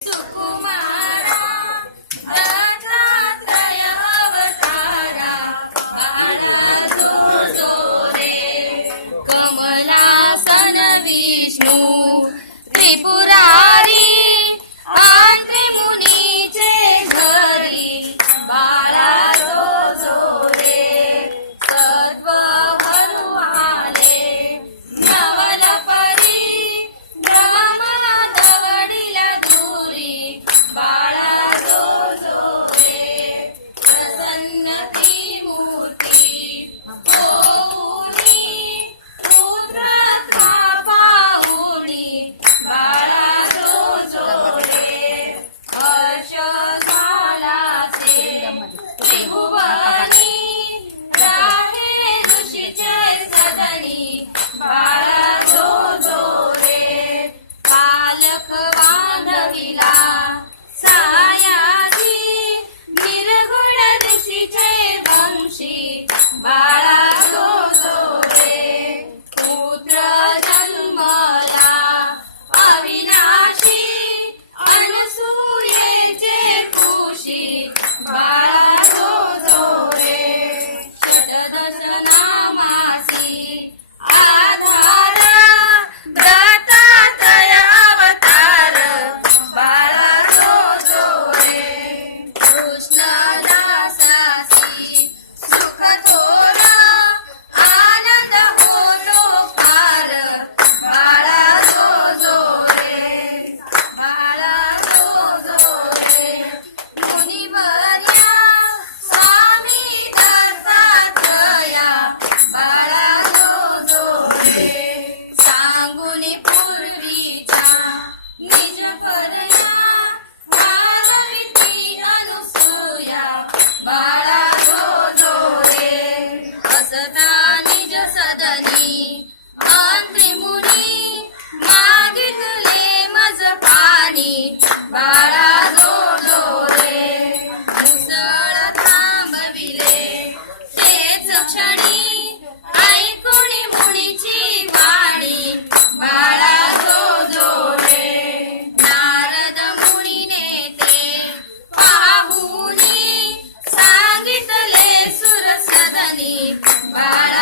So Para